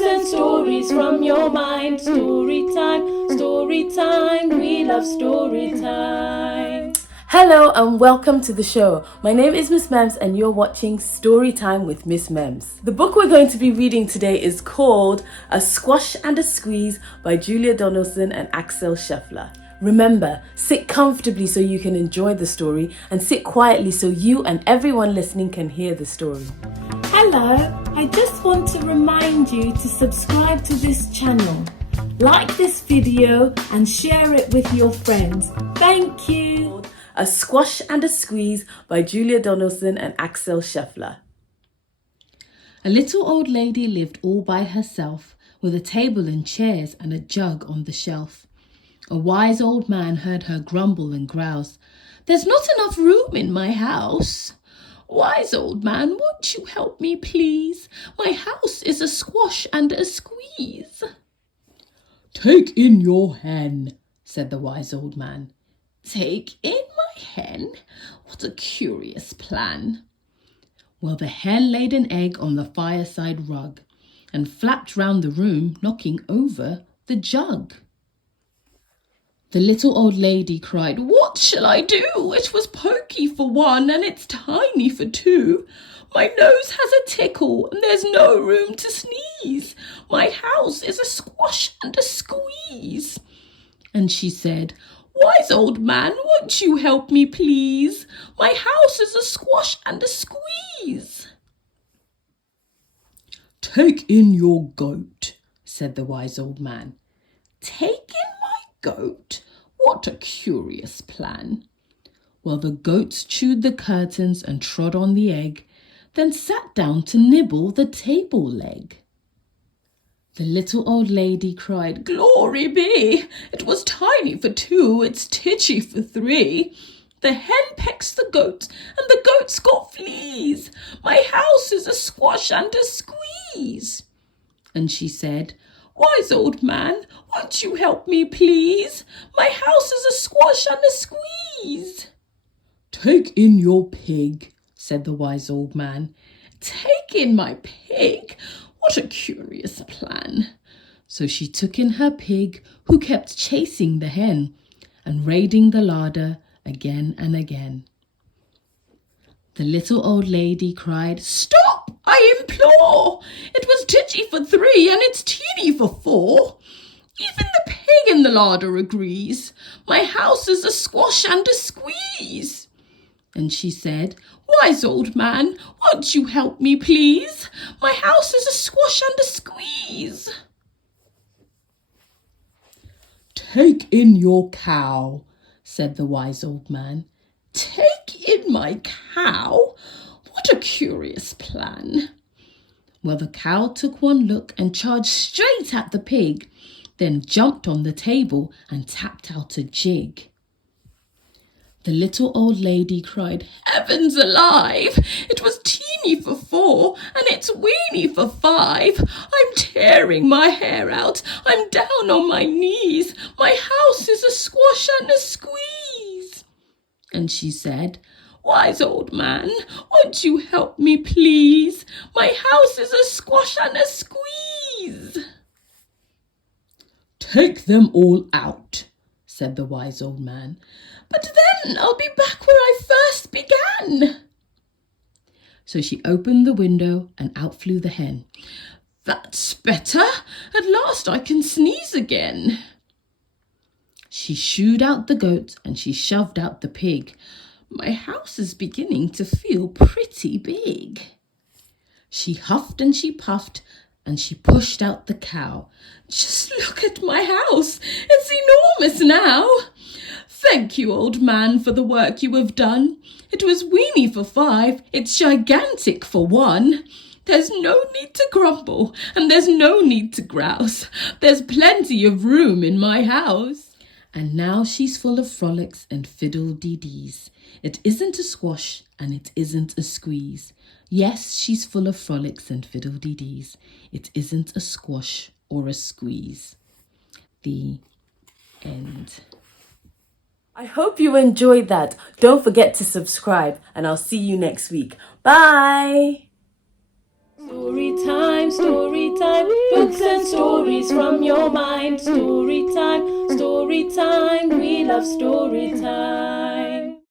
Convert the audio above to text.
books and stories from your mind. Story time, we love story time. Hello and welcome to the show. My name is Miss Mems and you're watching Story Time with Miss Mems. The book we're going to be reading today is called A Squash and a Squeeze by Julia Donaldson and Axel Scheffler. Remember, sit comfortably so you can enjoy the story and sit quietly so you and everyone listening can hear the story. Hello, I just want to remind you to subscribe to this channel, like this video and share it with your friends. Thank you. A Squash and a Squeeze by Julia Donaldson and Axel Scheffler. A little old lady lived all by herself with a table and chairs and a jug on the shelf. A wise old man heard her grumble and grouse. "There's not enough room in my house." "Wise old man, won't you help me, please? My house is a squash and a squeeze." "Take in your hen," said the wise old man. "Take in my hen? What a curious plan." Well, the hen laid an egg on the fireside rug and flapped round the room, knocking over the jug. The little old lady cried, "What shall I do? It was pokey for one and it's tiny for two. My nose has a tickle and there's no room to sneeze. My house is a squash and a squeeze." And she said, "Wise old man, won't you help me, please? My house is a squash and a squeeze." "Take in your goat," said the wise old man. "Take in my goat? What a curious plan." Well, the goats chewed the curtains and trod on the egg, then sat down to nibble the table leg. The little old lady cried, "Glory be! It was tiny for two, it's titchy for three. The hen pecks the goat, and the goat's got fleas. My house is a squash and a squeeze." And she said, "Wise old man, won't you help me, please? My house is a squash and a squeeze." "Take in your pig," said the wise old man. "Take in my pig? What a curious plan." So she took in her pig, who kept chasing the hen and raiding the larder again and again. The little old lady cried, "Stop, I implore! It was titchy for three and it's teeny for four. Even the pig in the larder agrees. My house is a squash and a squeeze." And she said, "Wise old man, won't you help me, please? My house is a squash and a squeeze." "Take in your cow," said the wise old man. "Take in my cow? What a curious plan." Well, the cow took one look and charged straight at the pig, then jumped on the table and tapped out a jig. The little old lady cried, "Heavens alive! It was teeny for four and it's weeny for five. I'm tearing my hair out. I'm down on my knees. My house is a squash and a squeeze." And she said, "Wise old man, won't you help me, please? My house is a squash and a squeeze." "Take them all out," said the wise old man. "But then I'll be back where I first began." So she opened the window and out flew the hen. "That's better. At last I can sneeze again." She shooed out the goat and she shoved out the pig. "My house is beginning to feel pretty big." She huffed and she puffed and she pushed out the cow. "Just look at my house. It's enormous now. Thank you, old man, for the work you have done. It was weeny for five, it's gigantic for one. There's no need to grumble, and there's no need to grouse. There's plenty of room in my house." And now she's full of frolics and fiddle-dee-dees. It isn't a squash and it isn't a squeeze. Yes, she's full of frolics and fiddle-dee-dees. It isn't a squash or a squeeze. The end. I hope you enjoyed that. Don't forget to subscribe and I'll see you next week. Bye! Story time, books and stories from your mind. Story time, we love story time.